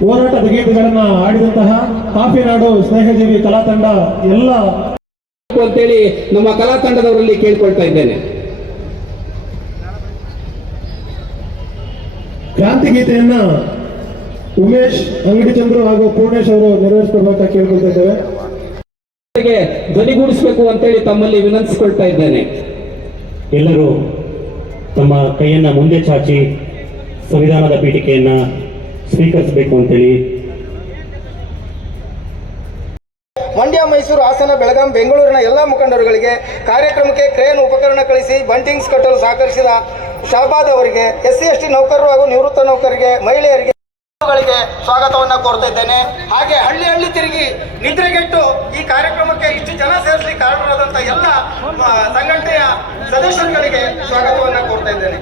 ಹೋರಾಟದ ಗೀತೆಗಳನ್ನ ಆಡಿದಂತಹ ಕಾಫಿನಾಡು ಸ್ನೇಹಜೀವಿ ಕಲಾ ತಂಡ ಎಲ್ಲ ಅಂತೇಳಿ ನಮ್ಮ ಕಲಾ ತಂಡದವರಲ್ಲಿ ಕೇಳ್ಕೊಳ್ತಾ ಇದ್ದೇನೆ. ಕ್ರಾಂತಿ ಗೀತೆಯನ್ನ ಉಮೇಶ್ ಅಂಗಡಿ ಚಂದ್ರು ಹಾಗೂ ಪೂರ್ಣೇಶ್ ಅವರು ನೆರವೇರಿಸಿಕೊಡ್ಬೇಕಾ ಕೇಳ್ಕೊಳ್ತಾ ಇದ್ದೇವೆ. ಧ್ವನಿಗೂಡಿಸಬೇಕು ಅಂತೇಳಿ ತಮ್ಮಲ್ಲಿ ವಿನಂತಿಸಿಕೊಳ್ತಾ ಇದ್ದೇನೆ. ಎಲ್ಲರೂ ತಮ್ಮ ಕೈಯನ್ನ ಮುಂದೆ ಚಾಚಿ ಸಂವಿಧಾನದ ಪೀಠಿಕೆಯನ್ನ ಸ್ವೀಕರಿಸಬೇಕು ಅಂತೇಳಿ. ಮಂಡ್ಯ, ಮೈಸೂರು ಹಾಸನ, ಬೆಳಗಾಂ, ಬೆಂಗಳೂರಿನ ಎಲ್ಲ ಮುಖಂಡರುಗಳಿಗೆ ಕಾರ್ಯಕ್ರಮಕ್ಕೆ ಕ್ರೇನ್ ಉಪಕರಣ ಕಳಿಸಿ ಬಂಟಿಂಗ್ಸ್ ಕಟ್ಟಲು ಸಹಕರಿಸಿದ ಶಹಬಾದ್ ಅವರಿಗೆ ಎಸ್ ಸಿ ಎಸ್ ಟಿ ನೌಕರರು ಹಾಗೂ ನಿವೃತ್ತ ನೌಕರರಿಗೆ, ಮಹಿಳೆಯರಿಗೆ ಸ್ವಾಗತವನ್ನು ಕೋರ್ತಾ ಇದ್ದೇನೆ. ಹಾಗೆ ಹಳ್ಳಿ ಹಳ್ಳಿ ತಿರುಗಿ ನಿದ್ರೆಗೆಟ್ಟು ಈ ಕಾರ್ಯಕ್ರಮಕ್ಕೆ ಇಷ್ಟು ಜನ ಸೇರಿಸಲಿಕ್ಕೆ ಕಾರಣರಾದಂತಹ ಎಲ್ಲ ಸಂಘಟನೆಯ ಸದಸ್ಯರುಗಳಿಗೆ ಸ್ವಾಗತವನ್ನ ಕೋರ್ತಾ ಇದ್ದೇನೆ.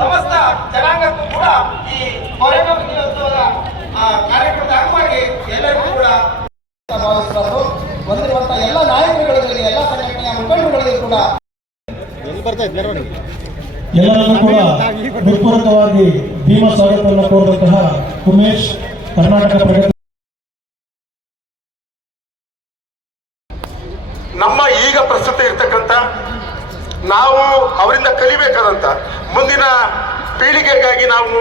ಸಮಸ್ತ ಜನಾಂಗಕ್ಕೂ ಕೂಡ ಈ ಕೊರೋನಾ ಆ, ಕಾರ್ಯಕ್ರಮದ ಅಂಗವಾಗಿ ಎಲ್ಲರಿಗೂ ಕೂಡ ಭಾವಿಸಬಾರದು ಬಂದಿರುವಂತಹ ಎಲ್ಲ ನಾಯಕರುಗಳಿಗೆ ಎಲ್ಲ ಸಂಘಟನೆಯ ಮುಖಂಡರುಗಳಿಗೆ ಕೂಡ ಎಲ್ಲರನ್ನೂ ಕೂಡ ಹೃತ್ಪೂರ್ವಕವಾಗಿ ಭೀಮ ಸ್ವಾಗತವನ್ನು ಕೋರುವಂತಹ ಉಮೇಶ್ ಕರ್ನಾಟಕ ಪ್ರಗತಿ ನಮ್ಮ ಈಗ ಪ್ರಸ್ತುತ ಇರ್ತಕ್ಕಂಥ ನಾವು ಅವರಿಂದ ಕಲಿಬೇಕಾದಂಥ ಮುಂದಿನ ಪೀಳಿಗೆಗಾಗಿ ನಾವು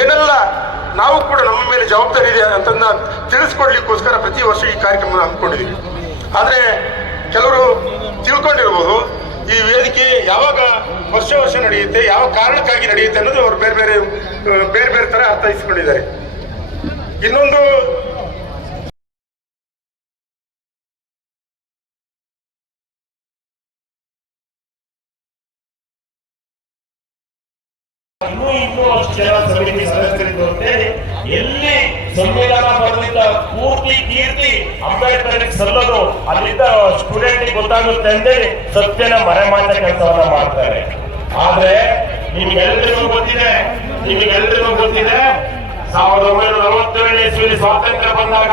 ಏನೆಲ್ಲ ನಾವು ಕೂಡ ನಮ್ಮ ಮೇಲೆ ಜವಾಬ್ದಾರಿ ಇದೆ ಅಂತನ್ನ ತಿಳಿಸ್ಕೊಡ್ಲಿಕ್ಕೋಸ್ಕರ ಪ್ರತಿ ವರ್ಷ ಈ ಕಾರ್ಯಕ್ರಮ ಹಮ್ಮಿಕೊಂಡಿದ್ದೀವಿ. ಆದರೆ ಕೆಲವರು ತಿಳ್ಕೊಂಡಿರ್ಬೋದು, ಈ ವೇದಿಕೆ ಯಾವಾಗ ವರ್ಷ ವರ್ಷ ನಡೆಯುತ್ತೆ, ಯಾವ ಕಾರಣಕ್ಕಾಗಿ ನಡೆಯುತ್ತೆ ಅನ್ನೋದು ಅವರು ಬೇರೆ ಬೇರೆ ಬೇರೆ ಬೇರೆ ಥರ ಅರ್ಥೈಸಿಕೊಂಡಿದ್ದಾರೆ. ಇನ್ನೊಂದು ಇನ್ನೂ ಇನ್ನೂ ಅಷ್ಟು ಜನ ಸಮಿತಿ ಸದಸ್ಯರಿದ್ದು ಎಲ್ಲಿ ಸಂವಿಧಾನ ಬರೆದಿದ್ದ ಪೂರ್ತಿ ಕೀರ್ತಿ ಅಂಬೇಡ್ಕರ್ ಸಲ್ಲೋದು, ಅಲ್ಲಿದ್ದ ಸ್ಟೂಡೆಂಟ್ ಗೊತ್ತಾಗುತ್ತೆ ಅಂತೇಳಿ ಸತ್ಯನ ಮರೆಮಾಚ ಕೆಲಸವನ್ನ ಮಾಡ್ತಾರೆ. ಆದ್ರೆ ನಿಮಗೆಲ್ಲರಿಗೂ ಗೊತ್ತಿದೆ ನಿಮಗೆಲ್ಲರಿಗೂ ಗೊತ್ತಿದೆ, ಸಾವಿರದ ಒಂಬೈನೂರ ನಲವತ್ತೇಳನೇ ಇಸ್ವಿಲಿ ಸ್ವಾತಂತ್ರ್ಯ ಬಂದಾಗ,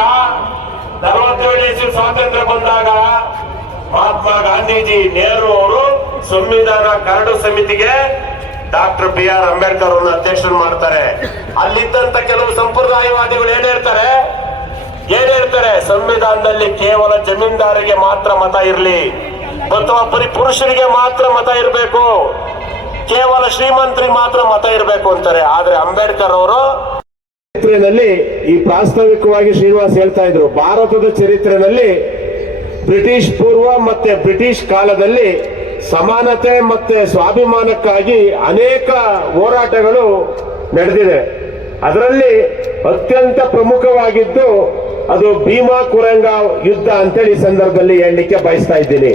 ನಲವತ್ತೇಳನೇ ಇಸ್ವಿ ಸ್ವಾತಂತ್ರ್ಯ ಬಂದಾಗ ಮಹಾತ್ಮ ಗಾಂಧೀಜಿ ನೆಹರು ಅವರು ಸಂವಿಧಾನ ಕರಡು ಸಮಿತಿಗೆ ಡಾಕ್ಟರ್ ಬಿ ಆರ್ ಅಂಬೇಡ್ಕರ್ ಅವ್ರನ್ನ ಅಧ್ಯಕ್ಷರು ಮಾಡ್ತಾರೆ. ಅಲ್ಲಿದ್ದಂತ ಕೆಲವು ಸಂಪ್ರದಾಯವಾದಿಗಳು ಏನ್ ಹೇಳ್ತಾರೆ? ಏನ್ ಹೇಳ್ತಾರೆ? ಸಂವಿಧಾನದಲ್ಲಿ ಕೇವಲ ಜಮೀನ್ದಾರಿಗೆ ಮಾತ್ರ ಮತ ಇರಲಿ, ಅಥವಾ ಬರೀ ಪುರುಷರಿಗೆ ಮಾತ್ರ ಮತ ಇರಬೇಕು. ಕೇವಲ ಶ್ರೀಮಂತರಿಗೆ ಮಾತ್ರ ಮತ ಇರಬೇಕು ಅಂತಾರೆ. ಆದ್ರೆ ಅಂಬೇಡ್ಕರ್ ಅವರು ಚರಿತ್ರೆಯಲ್ಲಿ ಈ ಪ್ರಾಸ್ತಾವಿಕವಾಗಿ ಶ್ರೀನಿವಾಸ್ ಹೇಳ್ತಾ ಇದ್ರು. ಭಾರತದ ಚರಿತ್ರೆಯಲ್ಲಿ ಬ್ರಿಟಿಷ್ ಪೂರ್ವ ಮತ್ತೆ ಬ್ರಿಟಿಷ್ ಕಾಲದಲ್ಲಿ ಸಮಾನತೆ ಮತ್ತೆ ಸ್ವಾಭಿಮಾನಕ್ಕಾಗಿ ಅನೇಕ ಹೋರಾಟಗಳು ನಡೆದಿದೆ. ಅದರಲ್ಲಿ ಅತ್ಯಂತ ಪ್ರಮುಖವಾಗಿದ್ದು ಅದು ಭೀಮಾ ಕುರಂಗ ಯುದ್ಧ ಅಂತೇಳಿ ಸಂದರ್ಭದಲ್ಲಿ ಹೇಳಲಿಕ್ಕೆ ಬಯಸ್ತಾ ಇದ್ದೀನಿ.